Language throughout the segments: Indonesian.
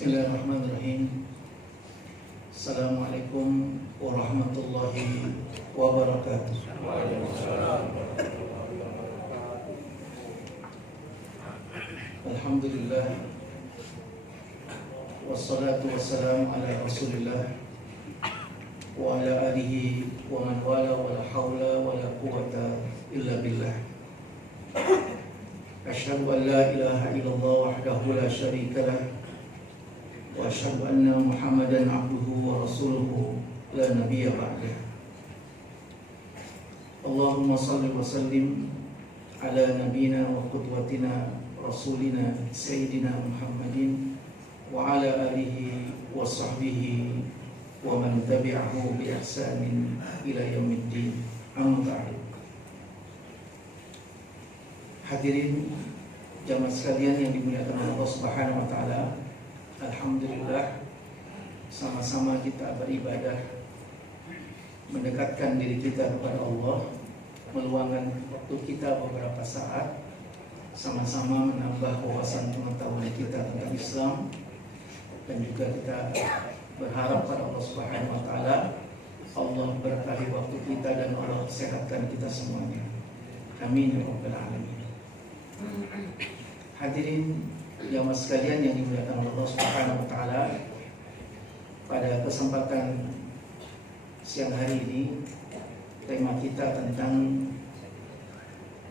Bismillahirrahmanirrahim. Assalamualaikum warahmatullahi wabarakatuh. Alhamdulillah, wassalatu wassalamu ala rasulillah wa ala alihi wa man wala wa la hawla wa la quwata illa billah. Asyhadu an la ilaha illallah wahdahu la syarika lah wa asyhadu anna Muhammadan abduhu wa rasuluhu la nabiyya ba'dah. Allahumma salli wa sallim ala nabiyina wa qudwatina rasulina sayyidina Muhammadin wa ala alihi wa sahbihi wa man tabi'ahu bi ihsanin ila yaumiddin. Amma ba'du. Hadirin jamaah sekalian yang dimuliakan Allah Subhanahu wa taala, alhamdulillah sama-sama kita beribadah, mendekatkan diri kita kepada Allah, meluangkan waktu kita beberapa saat, sama-sama menambah wawasan pengetahuan kita tentang Islam, dan juga kita berharap pada Allah Subhanahu wa taala Allah berkahi waktu kita dan Allah sehatkan kita semuanya. Amin ya rabbal alamin. Hadirin jamaah sekalian yang dimuliakan Allah Subhanahu wa taala, pada kesempatan siang hari ini tema kita tentang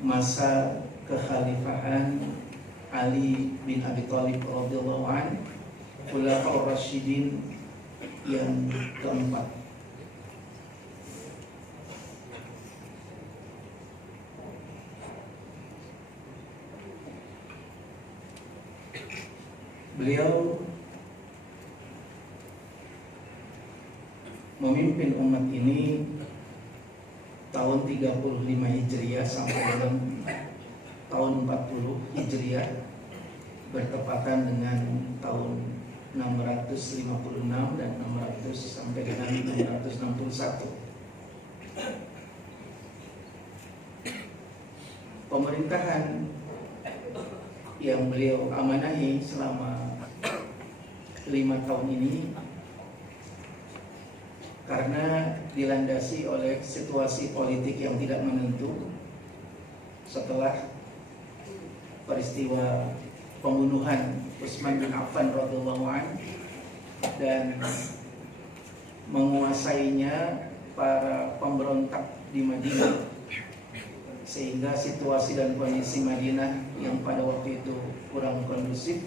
masa kekhalifahan Ali bin Abi Thalib radhiyallahu anhu, Khulafaur Rasyidin yang keempat. Beliau memimpin umat ini tahun 35 Hijriah sampai dengan tahun 40 Hijriah, bertepatan dengan tahun 656 dan 600 sampai dengan 661. Pemerintahan yang beliau amanahi selama 5 tahun ini karena dilandasi oleh situasi politik yang tidak menentu setelah peristiwa pembunuhan Utsman bin Affan radhiyallahu anhu dan menguasainya para pemberontak di Madinah, sehingga situasi dan kondisi Madinah yang pada waktu itu kurang kondusif,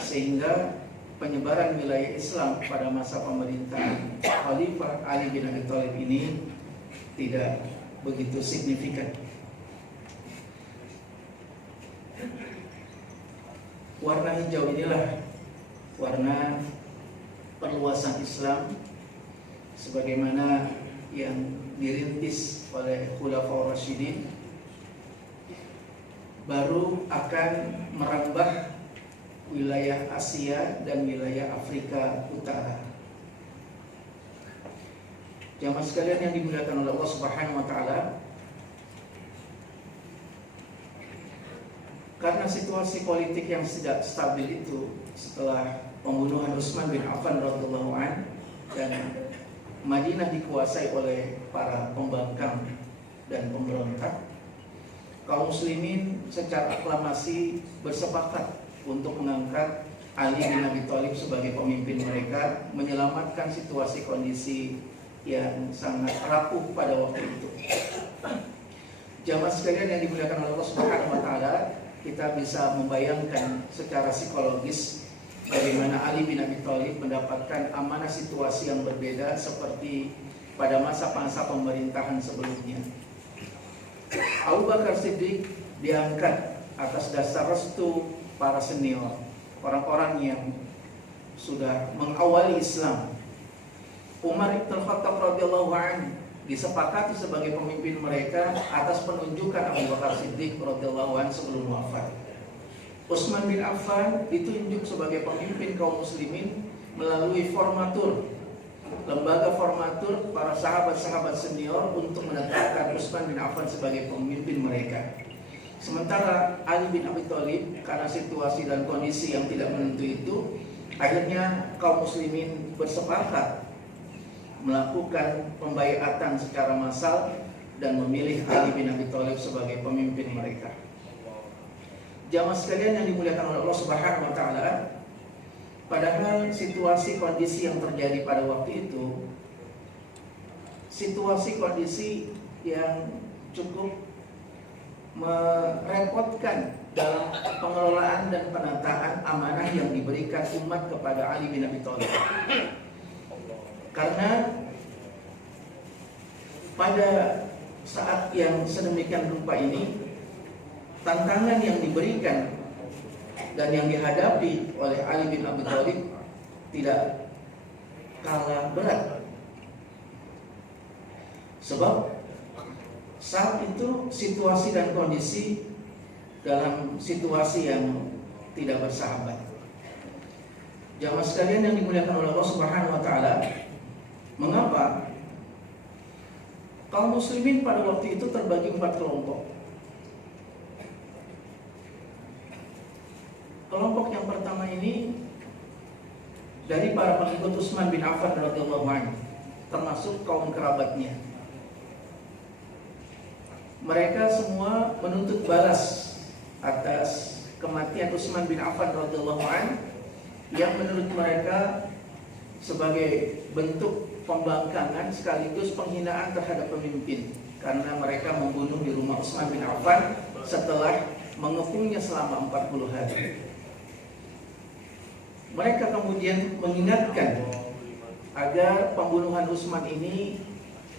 sehingga penyebaran wilayah Islam pada masa pemerintahan Khalifah Ali bin Abi Thalib ini tidak begitu signifikan. Warna hijau inilah warna perluasan Islam sebagaimana yang dirintis oleh Khulafaur Rasyidin, baru akan merambah wilayah Asia dan wilayah Afrika Utara. Jamaah sekalian yang dimuliakan oleh Allah Subhanahu wa taala, karena situasi politik yang tidak stabil itu setelah pembunuhan Utsman bin Affan radhiyallahu anhu dan Madinah dikuasai oleh para pembangkang dan pemberontak, kaum muslimin secara aklamasi bersepakat untuk mengangkat Ali bin Abi Thalib sebagai pemimpin mereka, menyelamatkan situasi kondisi yang sangat rapuh pada waktu itu. Jamaah sekalian yang dimuliakan oleh Allah Subhanahu wa taala, kita bisa membayangkan secara psikologis bagaimana Ali bin Abi Thalib mendapatkan amanah situasi yang berbeda seperti pada masa-masa pemerintahan sebelumnya. Abu Bakar Siddiq diangkat atas dasar restu para senior, orang-orang yang sudah mengawali Islam. Umar bin Khattab radhiyallahu anhu disepakati sebagai pemimpin mereka atas penunjukan Abu Bakar Siddiq radhiyallahu anhu sebelum wafat. Utsman bin Affan ditunjuk sebagai pemimpin kaum muslimin melalui formatur, lembaga formatur para sahabat-sahabat senior untuk menetapkan Utsman bin Affan sebagai pemimpin mereka. Sementara Ali bin Abi Thalib karena situasi dan kondisi yang tidak menentu itu, akhirnya kaum muslimin bersepakat melakukan pembaiatan secara massal dan memilih Ali bin Abi Thalib sebagai pemimpin mereka. Jamaah sekalian yang dimuliakan oleh Allah Subhanahu wa taala, padahal situasi kondisi yang terjadi pada waktu itu situasi kondisi yang cukup merepotkan dalam pengelolaan dan penataan amanah yang diberikan umat kepada Ali bin Abi Thalib. Karena pada saat yang sedemikian rupa ini, tantangan yang diberikan dan yang dihadapi oleh Ali bin Abi Thalib tidak kalah berat. Sebab saat itu situasi dan kondisi dalam situasi yang tidak bersahabat. Jamaah sekalian yang dimuliakan oleh Allah Subhanahu wa taala, mengapa kaum muslimin pada waktu itu terbagi 4 kelompok? Kelompok yang pertama ini dari para pengikut Utsman bin Affan radhiyallahu anhu, termasuk kaum kerabatnya. Mereka semua menuntut balas atas kematian Utsman bin Affan radhiyallahu anhu yang menurut mereka sebagai bentuk pembangkangan sekaligus penghinaan terhadap pemimpin, karena mereka membunuh di rumah Utsman bin Affan setelah mengepungnya selama 40 hari. Mereka kemudian mengingatkan agar pembunuhan Utsman ini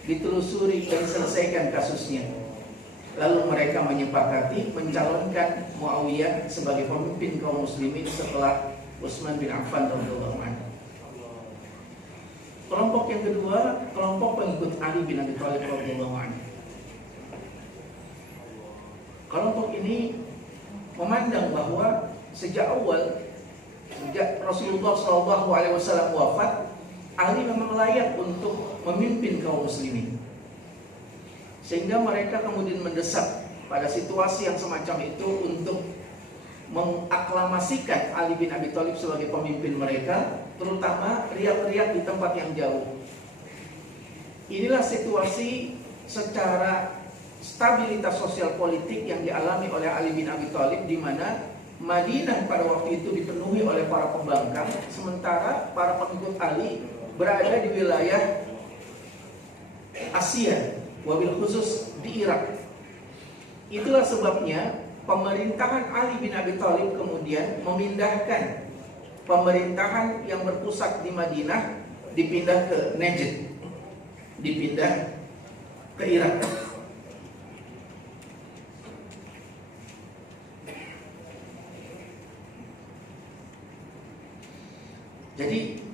ditelusuri dan diselesaikan kasusnya. Lalu mereka menyepakati mencalonkan Muawiyah sebagai pemimpin kaum muslimin setelah Utsman bin Affan radhiyallahu anhu. Kelompok yang kedua, kelompok pengikut Ali bin Abi Thalib radhiyallahu anhu. Kelompok ini memandang bahwa sejak Rasulullah SAW wafat, Ali memang layak untuk memimpin kaum muslimin. Sehingga mereka kemudian mendesak pada situasi yang semacam itu untuk mengaklamasikan Ali bin Abi Thalib sebagai pemimpin mereka, terutama riak-riak di tempat yang jauh. Inilah situasi secara stabilitas sosial politik yang dialami oleh Ali bin Abi Thalib, di mana Madinah pada waktu itu dipenuhi oleh para pembangkang, sementara para pengikut Ali berada di wilayah Asia, wabil khusus di Irak. Itulah sebabnya pemerintahan Ali bin Abi Thalib kemudian memindahkan pemerintahan yang berpusat di Madinah, dipindah ke Najd, dipindah ke Irak. Jadi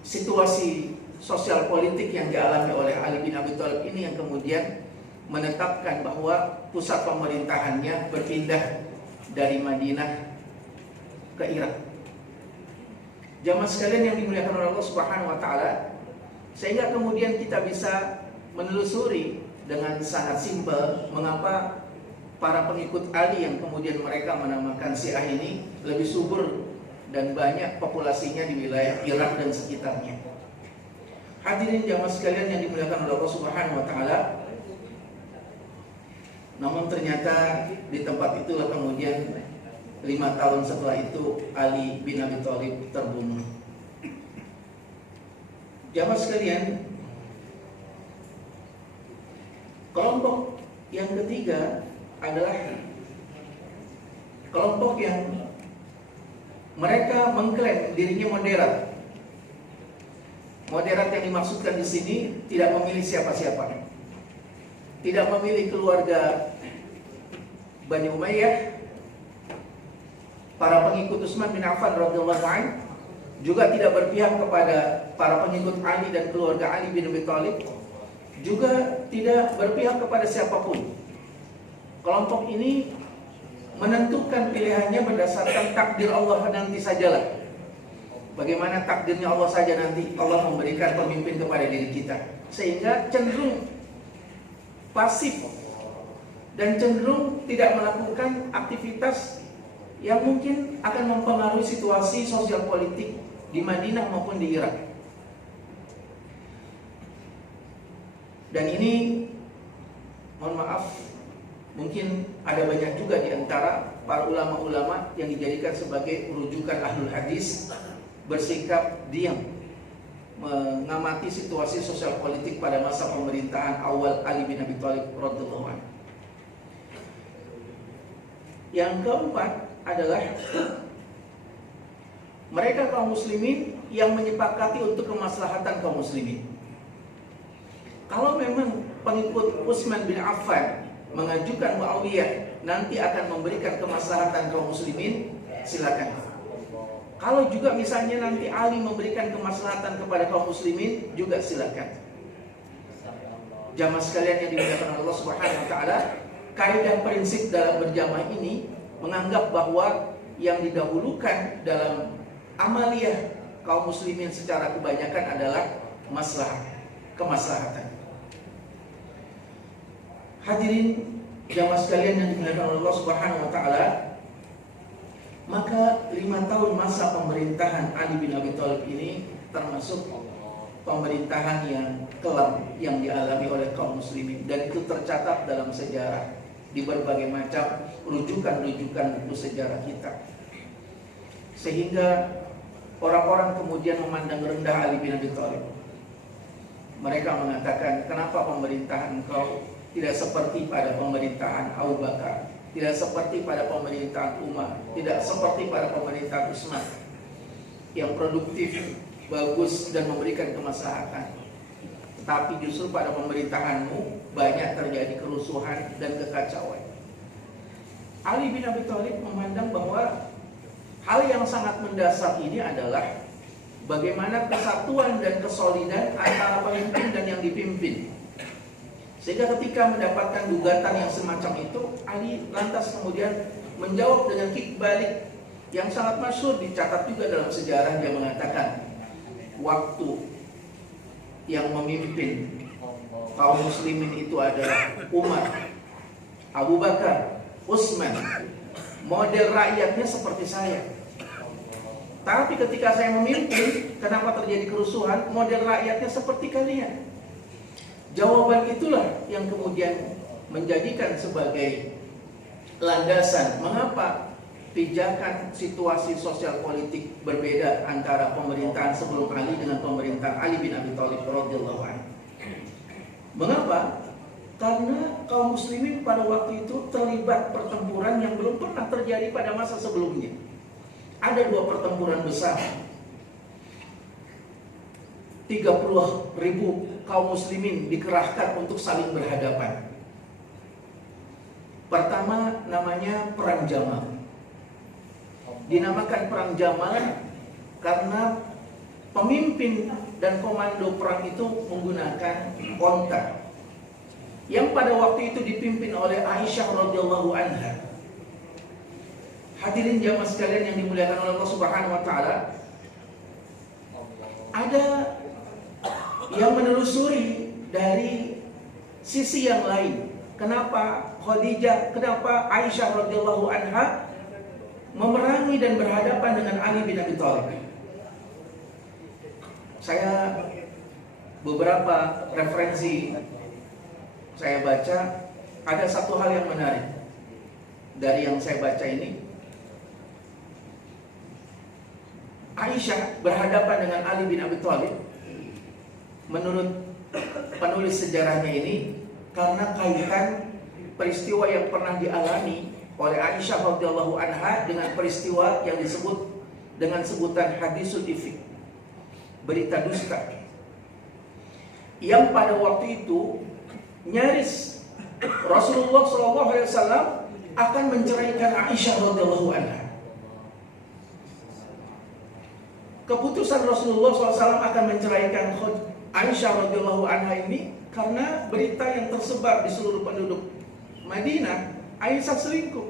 situasi sosial politik yang dialami oleh Ali bin Abi Thalib ini yang kemudian menetapkan bahwa pusat pemerintahannya berpindah dari Madinah ke Irak. Jamaah sekalian yang dimuliakan oleh Allah Subhanahu wa taala, sehingga kemudian kita bisa menelusuri dengan sangat simpel mengapa para pengikut Ali yang kemudian mereka menamakan Syiah ini lebih subur dan banyak populasinya di wilayah Irak dan sekitarnya. Hadirin jamaah sekalian yang dimuliakan oleh Allah Subhanahu wa taala, namun ternyata di tempat itulah kemudian 5 tahun setelah itu Ali bin Abi Thalib terbunuh. Jamaah sekalian, kelompok yang ketiga adalah kelompok yang mereka mengklaim dirinya moderat. Moderat yang dimaksudkan di sini tidak memilih siapa-siapa, tidak memilih keluarga Bani Umayyah, para pengikut Utsman bin Affan radhiyallahu anhu, juga tidak berpihak kepada para pengikut Ali dan keluarga Ali bin Abi Thalib, juga tidak berpihak kepada siapapun. Kelompok ini menentukan pilihannya berdasarkan takdir Allah nanti sajalah. Bagaimana takdirnya Allah saja nanti Allah memberikan pemimpin kepada diri kita, sehingga cenderung pasif dan cenderung tidak melakukan aktivitas yang mungkin akan mempengaruhi situasi sosial politik di Madinah maupun di Irak. Dan ini, mohon maaf, mungkin ada banyak juga di antara para ulama-ulama yang dijadikan sebagai rujukan ahlul hadis bersikap diam mengamati situasi sosial politik pada masa pemerintahan awal Ali bin Abi Thalib radhiyallahu anhu. Yang keempat adalah mereka kaum muslimin yang menyepakati untuk kemaslahatan kaum muslimin. Kalau memang pengikut Utsman bin Affan mengajukan Muawiyah nanti akan memberikan kemaslahatan kaum muslimin, silakan. Kalau juga misalnya nanti Ali memberikan kemaslahatan kepada kaum muslimin, juga silakan. Jamaah sekalian yang dimuliakan Allah Subhanahu wa taala, kaidah prinsip dalam berjamaah ini menganggap bahwa yang didahulukan dalam amaliyah kaum muslimin secara kebanyakan adalah kemaslahatan. Hadirin jamaah sekalian yang dimuliakan Allah Subhanahu wa taala, maka 5 tahun masa pemerintahan Ali bin Abi Thalib ini termasuk pemerintahan yang kelam yang dialami oleh kaum muslimin, dan itu tercatat dalam sejarah di berbagai macam rujukan-rujukan buku sejarah kita. Sehingga orang-orang kemudian memandang rendah Ali bin Abi Thalib. Mereka mengatakan, kenapa pemerintahan engkau tidak seperti pada pemerintahan Abu Bakar, tidak seperti pada pemerintahan Umar, tidak seperti pada pemerintahan Utsman yang produktif, bagus dan memberikan kemaslahatan. Tetapi justru pada pemerintahanmu banyak terjadi kerusuhan dan kekacauan. Ali bin Abi Thalib memandang bahwa hal yang sangat mendasar ini adalah bagaimana kesatuan dan kesolidan antara pemimpin dan yang dipimpin. Sehingga ketika mendapatkan gugatan yang semacam itu, Ali lantas kemudian menjawab dengan kick balik yang sangat masyhur, dicatat juga dalam sejarah. Dia mengatakan, waktu yang memimpin kaum muslimin itu adalah Umar, Abu Bakar, Utsman. Model rakyatnya seperti saya. Tapi ketika saya memimpin, kenapa terjadi kerusuhan? Model rakyatnya seperti kalian. Jawaban itulah yang kemudian menjadikan sebagai landasan mengapa pijakan situasi sosial politik berbeda antara pemerintahan sebelum Ali dengan pemerintahan Ali bin Abi Thalib radhiyallahu anhu. Mengapa? Karena kaum muslimin pada waktu itu terlibat pertempuran yang belum pernah terjadi pada masa sebelumnya. Ada 2 pertempuran besar. 30.000 kaum muslimin dikerahkan untuk saling berhadapan. Pertama namanya Perang Jamal. Dinamakan Perang Jamal karena pemimpin dan komando perang itu menggunakan onta, yang pada waktu itu dipimpin oleh Aisyah radhiyallahu anha. Hadirin jamaah sekalian yang dimuliakan oleh Allah Subhanahu wa taala, ada yang menelusuri dari sisi yang lain. Kenapa Aisyah radhiyallahu anha memerangi dan berhadapan dengan Ali bin Abi Thalib? Saya beberapa referensi saya baca, ada satu hal yang menarik dari yang saya baca ini. Aisyah berhadapan dengan Ali bin Abi Thalib, menurut penulis sejarahnya ini, karena kaitan peristiwa yang pernah dialami oleh Aisyah radhiyallahu anha dengan peristiwa yang disebut dengan sebutan hadisul ifk, berita dusta, yang pada waktu itu nyaris Rasulullah SAW akan menceraikan Aisyah radhiyallahu anha. Keputusan Rasulullah SAW akan menceraikan Aisyah radhiyallahu anha ini karena berita yang tersebar di seluruh penduduk Madinah, Aisyah selingkuh.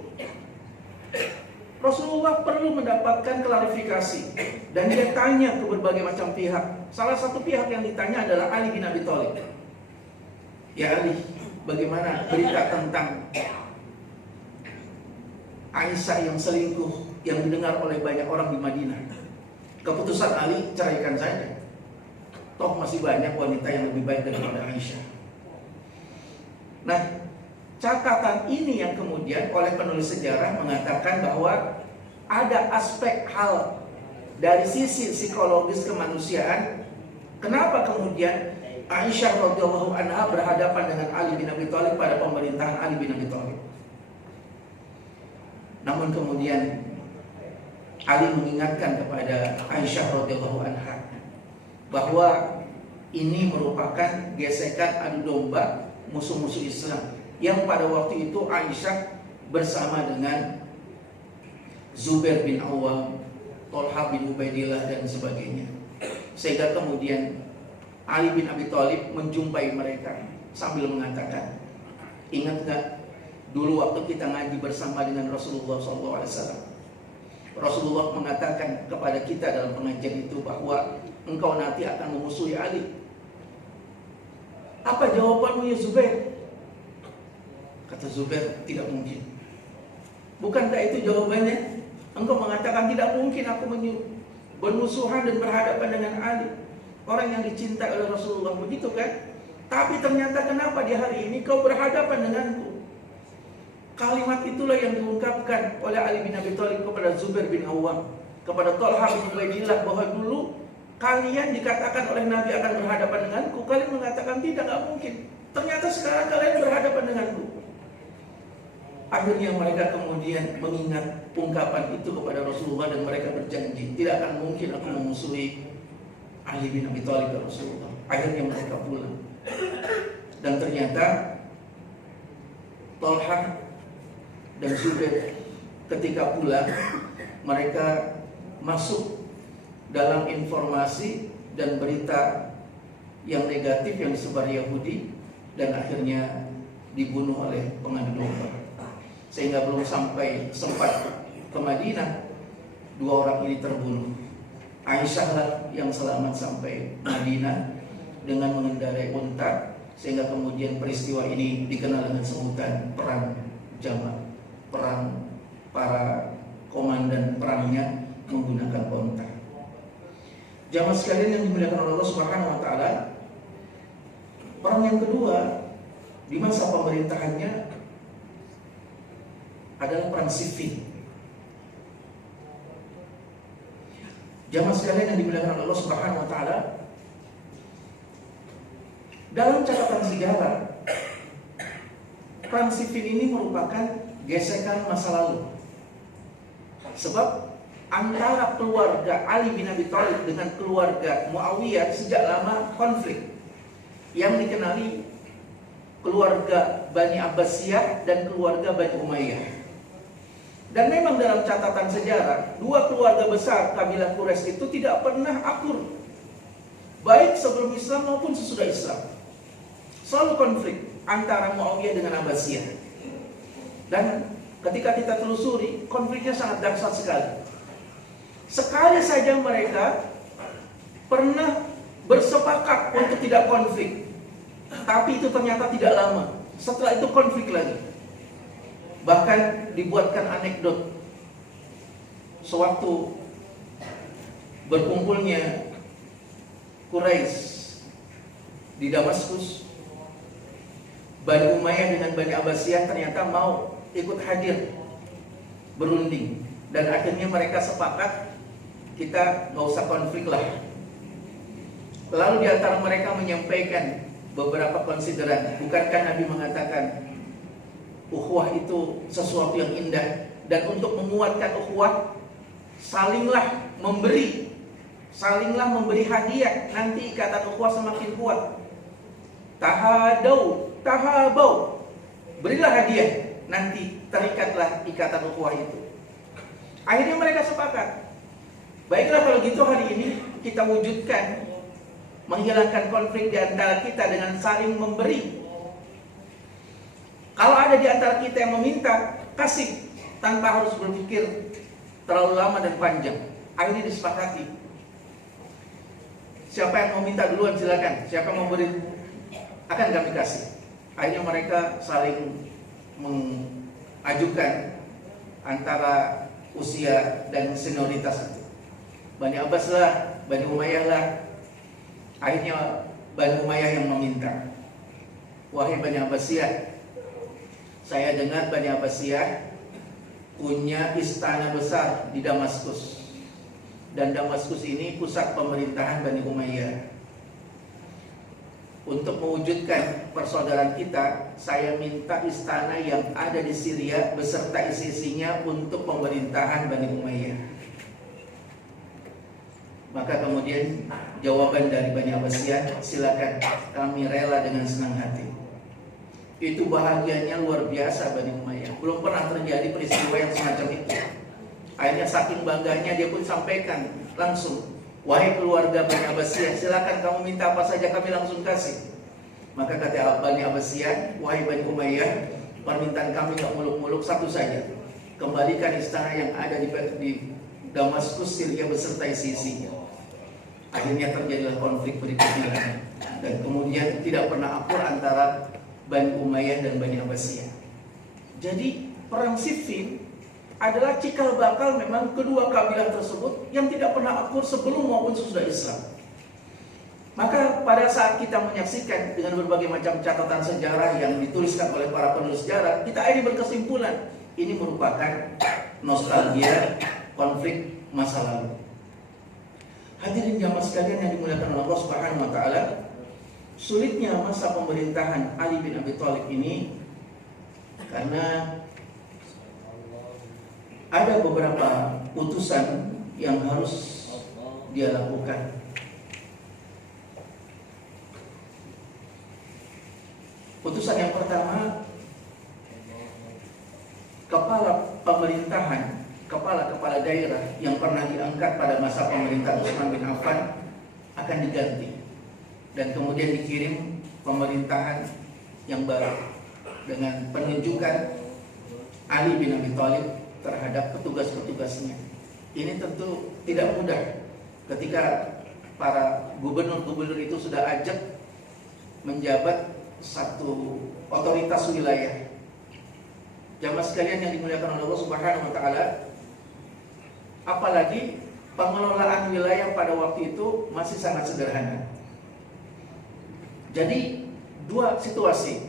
Rasulullah perlu mendapatkan klarifikasi, dan dia tanya ke berbagai macam pihak. Salah satu pihak yang ditanya adalah Ali bin Abi Thalib. Ya Ali, bagaimana berita tentang Aisyah yang selingkuh yang didengar oleh banyak orang di Madinah. Keputusan Ali, ceraikan saja. Toh masih banyak wanita yang lebih baik daripada Aisyah. Nah, catatan ini yang kemudian oleh penulis sejarah mengatakan bahwa ada aspek hal dari sisi psikologis kemanusiaan. Kenapa kemudian Aisyah radhiyallahu anha berhadapan dengan Ali bin Abi Thalib pada pemerintahan Ali bin Abi Thalib? Namun kemudian Ali mengingatkan kepada Aisyah radhiyallahu anha bahwa ini merupakan gesekan adu domba musuh-musuh Islam yang pada waktu itu Aisyah bersama dengan Zubair bin Awam, Thalha bin Ubaidillah dan sebagainya. Sehingga kemudian Ali bin Abi Thalib menjumpai mereka sambil mengatakan, ingat gak dulu waktu kita ngaji bersama dengan Rasulullah SAW? Rasulullah mengatakan kepada kita dalam pengajian itu bahwa engkau nanti akan memusuhi Ali. Apa jawabanmu ya Zubair? Kata Zubair, tidak mungkin. Bukankah itu jawabannya? Engkau mengatakan tidak mungkin aku bermusuhan dan berhadapan dengan Ali, orang yang dicintai oleh Rasulullah, begitu kan? Tapi ternyata kenapa di hari ini kau berhadapan denganku? Kalimat itulah yang diungkapkan oleh Ali bin Abi Thalib kepada Zubair bin Awam, kepada Thalha bin Ubaidillah, bahwa dulu kalian dikatakan oleh Nabi akan berhadapan denganku, kalian mengatakan tidak, nggak mungkin. Ternyata sekarang kalian berhadapan denganku. Akhirnya mereka kemudian mengingat ungkapan itu kepada Rasulullah dan mereka berjanji tidak akan mungkin aku memusuhi Ali bin Abi Thalib dan Rasulullah. Akhirnya mereka pulang. Dan ternyata Thalha dan Zubair ketika pulang, mereka masuk dalam informasi dan berita yang negatif yang disebar Yahudi, dan akhirnya dibunuh oleh pengadu domba. Sehingga belum sampai sempat ke Madinah, dua orang ini terbunuh. Aisyah lah yang selamat sampai Madinah dengan mengendarai unta, sehingga kemudian peristiwa ini dikenal dengan sebutan perang Jamal, perang para komandan perangnya menggunakan unta. Jamaah sekalian yang dimuliakan oleh Allah Subhanahu wa taala, perang yang kedua di masa pemerintahannya adalah perang Siffin. Jamaah sekalian yang dimuliakan oleh Allah Subhanahu wa taala, dalam catatan sejarah, perang Siffin ini merupakan gesekan masa lalu. Sebab antara keluarga Ali bin Abi Thalib dengan keluarga Muawiyah sejak lama konflik yang dikenali keluarga Bani Abbasiyah dan keluarga Bani Umayyah. Dan memang dalam catatan sejarah, dua keluarga besar kabilah Quraisy itu tidak pernah akur, baik sebelum Islam maupun sesudah Islam. Selalu konflik antara Muawiyah dengan Abbasiyah. Dan ketika kita telusuri, konfliknya sangat dahsyat sekali. Sekali saja mereka pernah bersepakat untuk tidak konflik, tapi itu ternyata tidak lama. Setelah itu konflik lagi. Bahkan dibuatkan anekdot, sewaktu berkumpulnya Quraisy di Damaskus, Bani Umayyah dengan Bani Abbasiyah ternyata mau ikut hadir berunding, dan akhirnya mereka sepakat kita nggak usah konflik lah. Lalu di antara mereka menyampaikan beberapa konsideran. Bukankah Nabi mengatakan ukhuwah itu sesuatu yang indah, dan untuk menguatkan ukhuwah salinglah memberi hadiah, nanti ikatan ukhuwah semakin kuat. Tahabau, berilah hadiah, nanti terikatlah ikatan ukhuwah itu. Akhirnya mereka sepakat, baiklah kalau gitu hari ini kita wujudkan menghilangkan konflik di antara kita dengan saling memberi. Kalau ada di antara kita yang meminta, kasih tanpa harus berpikir terlalu lama dan panjang. Akhirnya disepakati. Siapa yang mau minta duluan silakan. Siapa yang mau beri akan kami kasih. Akhirnya mereka saling mengajukan antara usia dan senioritas itu. Bani Abbas lah, Bani Umayyah lah. Akhirnya Bani Umayyah yang meminta, wahai Bani Abbasiyah, saya dengar Bani Abbasiyah punya istana besar di Damaskus, dan Damaskus ini pusat pemerintahan Bani Umayyah. Untuk mewujudkan persaudaraan kita, saya minta istana yang ada di Syria beserta isi-isinya untuk pemerintahan Bani Umayyah. Maka kemudian jawaban dari Bani Abbasiyah, silakan, kami rela dengan senang hati. Itu bahagianya luar biasa Bani Umayyah. Belum pernah terjadi peristiwa yang semacam itu. Akhirnya saking bangganya dia pun sampaikan langsung, wahai keluarga Bani Abbasiyah, silakan kamu minta apa saja kami langsung kasih. Maka kata Bani Abbasiyah, wahai Bani Umayyah, permintaan kami gak muluk-muluk, satu saja, kembalikan istana yang ada di Damaskus, Syria beserta isi-isinya. Akhirnya terjadilah konflik berikutnya, dan kemudian tidak pernah akur antara Bani Umayyah dan Bani Abbasiyah. Jadi perang Siffin adalah cikal bakal memang kedua kabilah tersebut yang tidak pernah akur sebelum maupun sesudah Islam. Maka pada saat kita menyaksikan dengan berbagai macam catatan sejarah yang dituliskan oleh para penulis sejarah, kita akhirnya berkesimpulan ini merupakan nostalgia konflik masa lalu. Hadirin jamaah sekalian yang dimuliakan oleh Allah Subhanahu wa taala, sulitnya masa pemerintahan Ali bin Abi Thalib ini karena ada beberapa putusan yang harus dia lakukan. Putusan yang pertama, kepala pemerintahan, kepala daerah yang pernah diangkat pada masa pemerintahan Utsman bin Affan akan diganti, dan kemudian dikirim pemerintahan yang baru dengan penunjukan Ali bin Abi Thalib terhadap petugas-petugasnya. Ini tentu tidak mudah ketika para gubernur-gubernur itu sudah ajak menjabat satu otoritas wilayah. Jamaah sekalian yang dimuliakan oleh Allah Subhanahu wa taala, apalagi pengelolaan wilayah pada waktu itu masih sangat sederhana. Jadi dua situasi.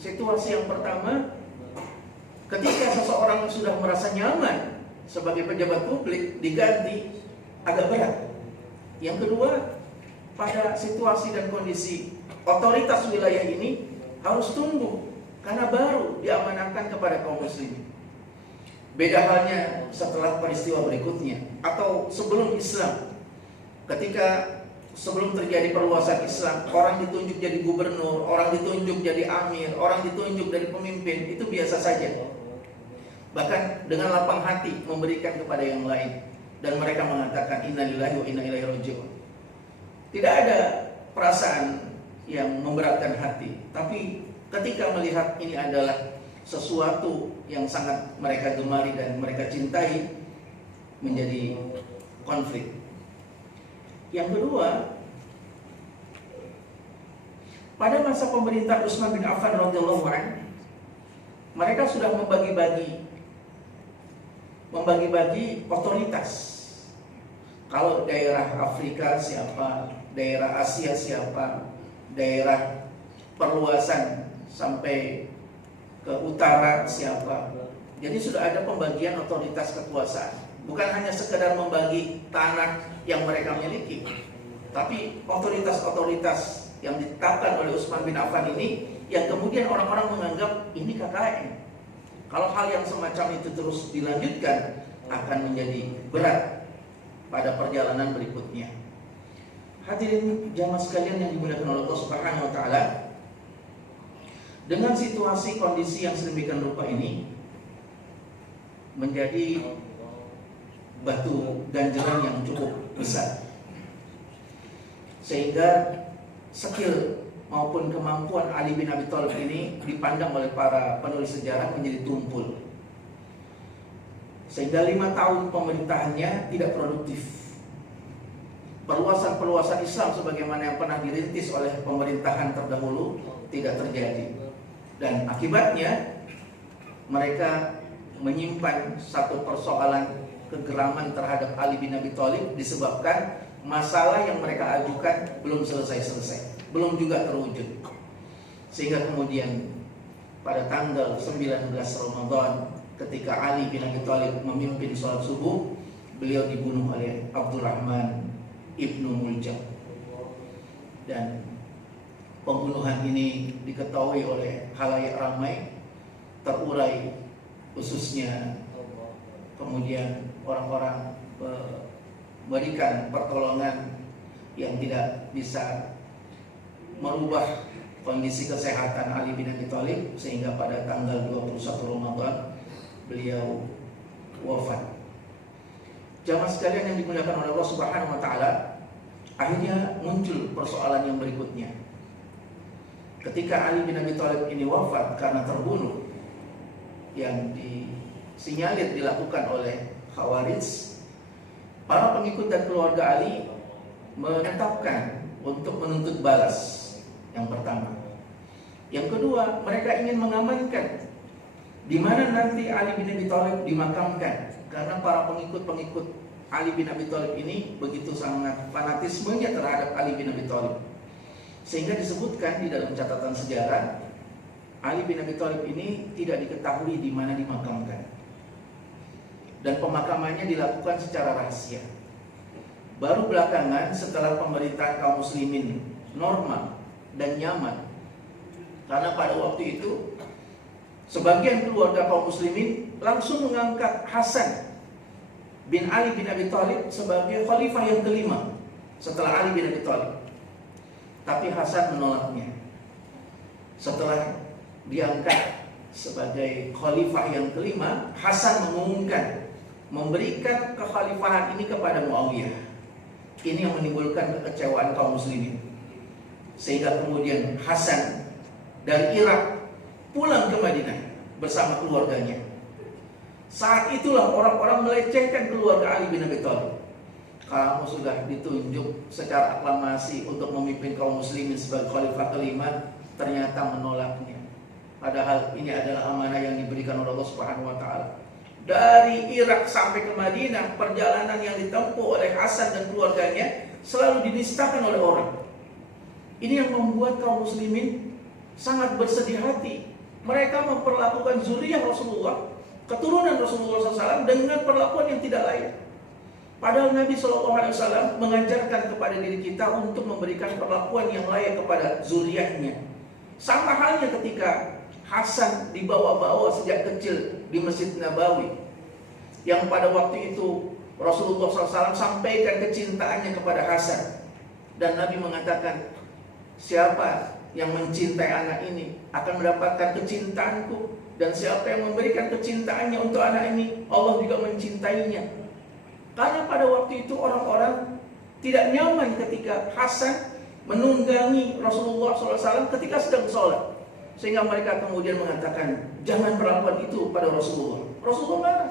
Situasi yang pertama, ketika seseorang sudah merasa nyaman sebagai pejabat publik diganti agak berat. Yang kedua, pada situasi dan kondisi otoritas wilayah ini harus tumbuh karena baru diamanahkan kepada kaum muslimin. Beda halnya setelah peristiwa berikutnya atau sebelum Islam. Ketika sebelum terjadi perluasan Islam, orang ditunjuk jadi gubernur, orang ditunjuk jadi amir, orang ditunjuk jadi pemimpin, itu biasa saja. Bahkan dengan lapang hati memberikan kepada yang lain, dan mereka mengatakan innalillahi wa inna ilaihi raji'un. Tidak ada perasaan yang memberatkan hati, tapi ketika melihat ini adalah sesuatu yang sangat mereka gemari dan mereka cintai, menjadi konflik. Yang kedua, pada masa pemerintahan Utsman bin Affan radhiyallahu anhu, mereka sudah membagi-bagi otoritas. Kalau daerah Afrika siapa, daerah Asia siapa, daerah perluasan sampai ke utara siapa. Jadi sudah ada pembagian otoritas kekuasaan. Bukan hanya sekedar membagi tanah yang mereka miliki, tapi otoritas-otoritas yang ditetapkan oleh Utsman bin Affan ini yang kemudian orang-orang menganggap ini KKN. Kalau hal yang semacam itu terus dilanjutkan akan menjadi berat pada perjalanan berikutnya. Hadirin jamaah sekalian yang dimuliakan oleh Allah Subhanahu wa taala, dengan situasi kondisi yang sedemikian rupa ini menjadi batu ganjalan yang cukup besar, sehingga skill maupun kemampuan Ali bin Abi Thalib ini dipandang oleh para penulis sejarah menjadi tumpul, sehingga 5 tahun pemerintahannya tidak produktif. Perluasan Islam sebagaimana yang pernah dirintis oleh pemerintahan terdahulu tidak terjadi. Dan akibatnya mereka menyimpan satu persoalan kegeraman terhadap Ali bin Abi Thalib disebabkan masalah yang mereka ajukan belum selesai-selesai, belum juga terwujud. Sehingga kemudian pada tanggal 19 Ramadan ketika Ali bin Abi Thalib memimpin sholat subuh, beliau dibunuh oleh Abdurrahman ibnu Muljam. Dan pembunuhan ini diketahui oleh khalayak ramai, terurai khususnya, kemudian orang-orang memberikan pertolongan yang tidak bisa merubah kondisi kesehatan Ali bin Abi Thalib, sehingga pada tanggal 21 Ramadan beliau wafat. Jamaah sekalian yang dimuliakan oleh Allah Subhanahu wa taala, akhirnya muncul persoalan yang berikutnya. Ketika Ali bin Abi Thalib ini wafat karena terbunuh, yang disinyalir dilakukan oleh Khawarij, para pengikut dan keluarga Ali menetapkan untuk menuntut balas. Yang pertama. Yang kedua, mereka ingin mengamankan di mana nanti Ali bin Abi Thalib dimakamkan, karena para pengikut-pengikut Ali bin Abi Thalib ini begitu sangat fanatismenya terhadap Ali bin Abi Thalib, sehingga disebutkan di dalam catatan sejarah Ali bin Abi Thalib ini tidak diketahui di mana dimakamkan, dan pemakamannya dilakukan secara rahasia. Baru belakangan setelah pemerintahan kaum muslimin normal dan nyaman, karena pada waktu itu sebagian keluarga kaum muslimin langsung mengangkat Hasan bin Ali bin Abi Thalib sebagai khalifah yang kelima setelah Ali bin Abi Thalib. Tapi Hasan menolaknya. Setelah diangkat sebagai khalifah yang kelima, Hasan mengumumkan memberikan kekhalifahan ini kepada Muawiyah. Ini yang menimbulkan kekecewaan kaum muslimin, sehingga kemudian Hasan dari Irak pulang ke Madinah bersama keluarganya. Saat itulah orang-orang melecehkan keluarga Ali bin Abi Thalib. Kamu sudah ditunjuk secara aklamasi untuk memimpin kaum muslimin sebagai khalifah kelima, ternyata menolaknya. Padahal ini adalah amanah yang diberikan oleh Allah Subhanahu wa taala. Dari Irak sampai ke Madinah, perjalanan yang ditempuh oleh Hasan dan keluarganya selalu dinistakan oleh orang. Ini yang membuat kaum muslimin sangat bersedih hati. Mereka memperlakukan zuriyah Rasulullah, keturunan Rasulullah SAW dengan perlakuan yang tidak layak. Padahal Nabi SAW mengajarkan kepada diri kita untuk memberikan perlakuan yang layak kepada zuriyahnya. Sama halnya ketika Hasan dibawa-bawa sejak kecil di Masjid Nabawi, yang pada waktu itu Rasulullah SAW sampaikan kecintaannya kepada Hasan, dan Nabi mengatakan, siapa yang mencintai anak ini akan mendapatkan kecintaanku, dan siapa yang memberikan kecintaannya untuk anak ini, Allah juga mencintainya. Karena pada waktu itu orang-orang tidak nyaman ketika Hasan menunggangi Rasulullah SAW ketika sedang sholat, sehingga mereka kemudian mengatakan, jangan perlakuan itu pada Rasulullah. Rasulullah marah.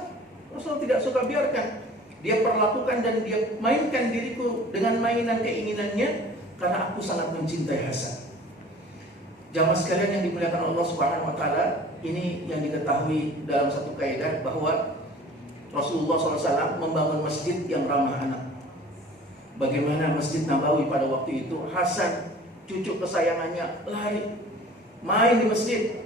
Rasulullah tidak suka, biarkan dia perlakukan dan dia mainkan diriku dengan mainan keinginannya, karena aku sangat mencintai Hasan. Jamaah sekalian yang dimuliakan Allah Subhanahu wa taala, ini yang diketahui dalam satu kaidah bahwa Rasulullah SAW membangun masjid yang ramah anak. Bagaimana Masjid Nabawi pada waktu itu, Hasan, cucu kesayangannya, lari main di masjid.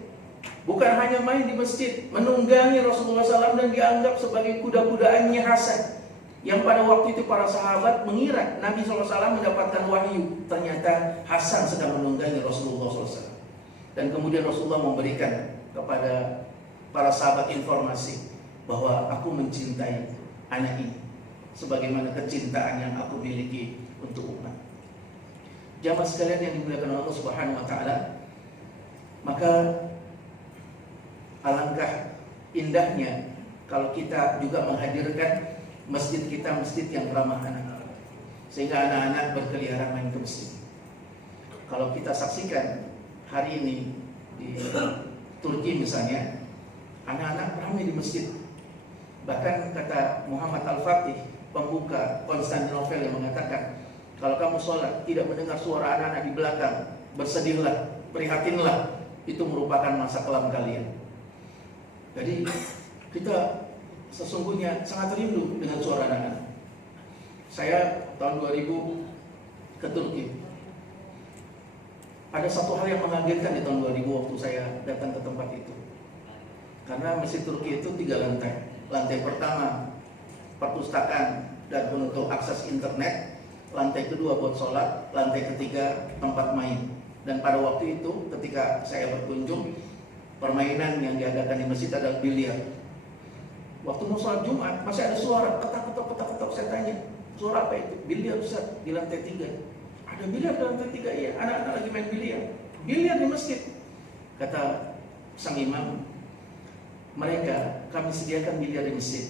Bukan hanya main di masjid, menunggangi Rasulullah SAW dan dianggap sebagai kuda-kudaannya Hasan. Yang pada waktu itu para sahabat mengira Nabi SAW mendapatkan wahyu, ternyata Hasan sedang menunggangi Rasulullah SAW. Dan kemudian Rasulullah memberikan kepada para sahabat informasi bahwa aku mencintai anak ini sebagaimana kecintaan yang aku miliki untuk umat. Jamaah sekalian yang dimuliakan Allah Subhanahu wa taala, maka alangkah indahnya kalau kita juga menghadirkan masjid kita, masjid yang ramah anak, sehingga anak-anak berkeliaran main ke masjid. Kalau kita saksikan hari ini di Turki misalnya, anak-anak ramai di masjid. Bahkan kata Muhammad Al-Fatih, pembuka Konstantinopel, yang mengatakan, kalau kamu sholat tidak mendengar suara anak-anak di belakang, bersedihlah, prihatinlah, itu merupakan masa kelam kalian. Jadi kita sesungguhnya sangat rindu dengan suara anak-anak. Saya tahun 2000 ke Turki. Ada satu hal yang mengagetkan di tahun 2000 waktu saya datang ke tempat itu. Karena masjid Turki itu 3 lantai. Lantai pertama perpustakaan dan penutup akses internet, lantai kedua buat sholat, lantai ketiga tempat main. Dan pada waktu itu ketika saya berkunjung, permainan yang diadakan di masjid adalah biliar. Waktu mau sholat Jumat masih ada suara ketak-ketok. Saya tanya, suara apa itu? Biliar Ustaz, di lantai 3. Ada biliar di lantai 3? Iya, anak-anak lagi main biliar. Biliar di masjid. Kata sang imam, mereka kami sediakan biliar di masjid.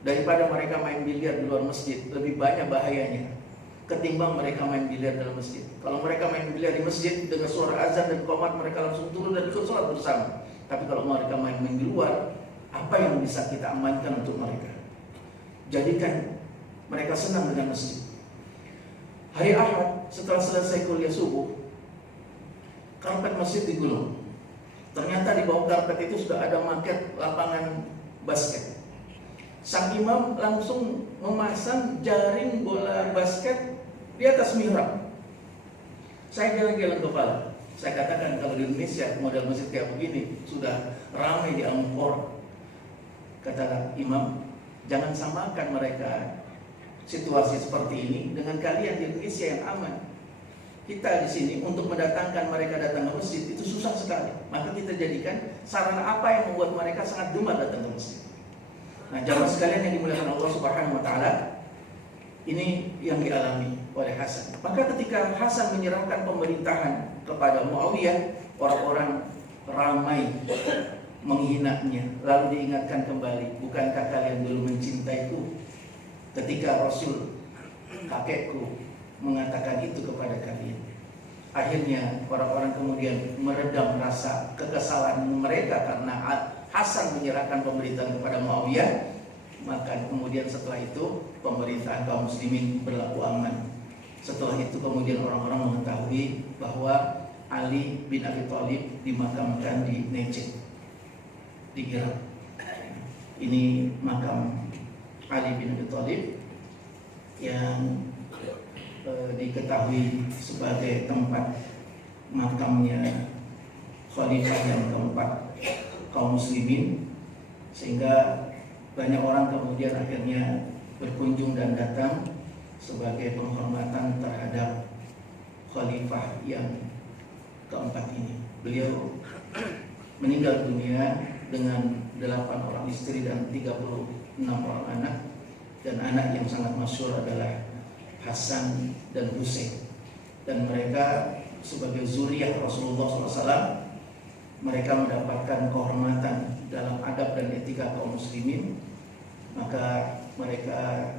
Daripada mereka main biliar di luar masjid, lebih banyak bahayanya ketimbang mereka main biliar dalam masjid. Kalau mereka main biliar di masjid dengan suara azan dan qomat, mereka langsung turun dan ikut sholat bersama. Tapi kalau mereka main di luar, apa yang bisa kita amankan untuk mereka? Jadikan mereka senang dengan masjid. Hari Ahad setelah selesai kuliah subuh, karpet masjid digulung. Ternyata di bawah karpet itu sudah ada maket lapangan basket. Sang imam langsung memasang jaring bola basket di atas mihrab. Saya geleng-geleng kepala. Saya katakan kalau di Indonesia model masjid kayak begini sudah ramai di Ampor. Kata imam, jangan samakan mereka situasi seperti ini dengan kalian di Indonesia yang aman. Kita di sini untuk mendatangkan mereka datang ke masjid itu susah sekali. Maka kita jadikan sarana apa yang membuat mereka sangat gemar datang ke masjid. Nah, jamaah sekalian yang dimuliakan Allah Subhanahu wa taala, ini yang dialami oleh Hasan. Maka ketika Hasan menyerahkan pemerintahan kepada Muawiyah, orang-orang ramai menghinanya. Lalu diingatkan kembali, bukankah kalian dulu mencintaiku ketika Rasul kakekku mengatakan itu kepada kalian? Akhirnya orang-orang kemudian meredam rasa kekesalan mereka karena Hasan menyerahkan pemerintahan kepada Muawiyah. Maka kemudian setelah itu pemerintahan kaum muslimin berlaku aman. Setelah itu kemudian orang-orang mengetahui bahwa Ali bin Abi Thalib dimakamkan di Neceh, di Irak. Ini makam Ali bin Abi Thalib yang diketahui sebagai tempat makamnya khalifah yang keempat kaum muslimin, sehingga banyak orang kemudian akhirnya berkunjung dan datang sebagai penghormatan terhadap khalifah yang keempat ini. Beliau meninggal dunia dengan 8 orang istri dan 36 orang anak, dan anak yang sangat masyhur adalah Hasan dan Husain. Dan mereka sebagai zuriyah Rasulullah SAW, mereka mendapatkan kehormatan dalam adab dan etika kaum muslimin. Maka mereka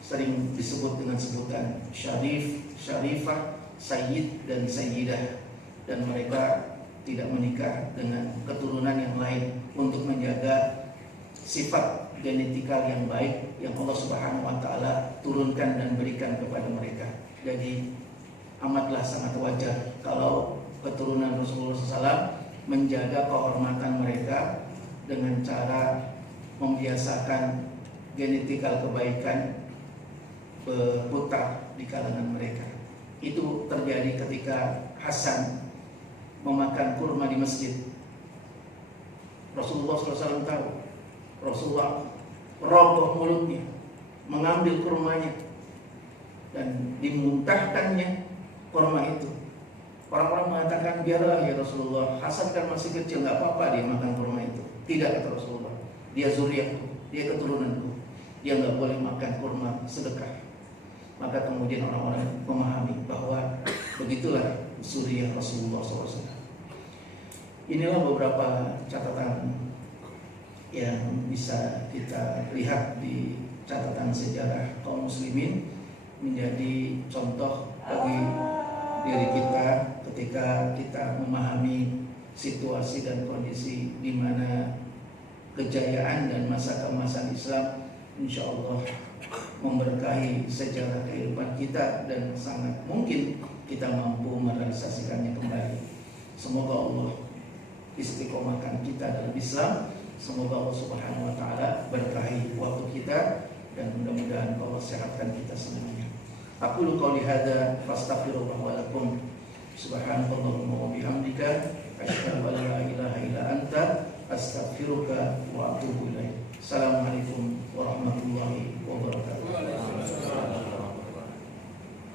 sering disebut dengan sebutan syarif, syarifah, sayyid dan sayyidah. Dan mereka tidak menikah dengan keturunan yang lain untuk menjaga sifat genetikal yang baik yang Allah Subhanahu wa taala turunkan dan berikan kepada mereka. Jadi amatlah sangat wajar kalau keturunan Rasulullah SAW menjaga kehormatan mereka dengan cara membiasakan genetikal kebaikan berputar di kalangan mereka. Itu terjadi ketika Hasan memakan kurma di masjid. Rasulullah SAW tahu. Rasulullah rogoh mulutnya, mengambil kurmanya dan dimuntahkannya kurma itu. Orang-orang mengatakan, biarlah ya Rasulullah, Hasan kan masih kecil, gak apa-apa dia makan kurma itu. Tidak, kata Rasulullah, dia zuriyahku, dia keturunanku, dia gak boleh makan kurma sedekah. Maka kemudian orang-orang memahami bahwa begitulah zuriyah Rasulullah SAW. Inilah beberapa catatan yang bisa kita lihat di catatan sejarah kaum muslimin, menjadi contoh bagi diri kita ketika kita memahami situasi dan kondisi di mana kejayaan dan masa keemasan Islam insya Allah memberkahi sejarah kehidupan kita, dan sangat mungkin kita mampu merealisasikannya kembali. Semoga Allah istiqomahkan kita dalam Islam. Semoga Allah Subhanahu wa taala berkahi waktu kita dan mudah-mudahan Allah sehatkan kita semuanya. Aku qouli hadza fastaghfirullah wa lakum. Subhanakallahumma wa bihamdika asyhadu an la ilaha illa anta astaghfiruka wa atubu ilaik. Assalamualaikum warahmatullahi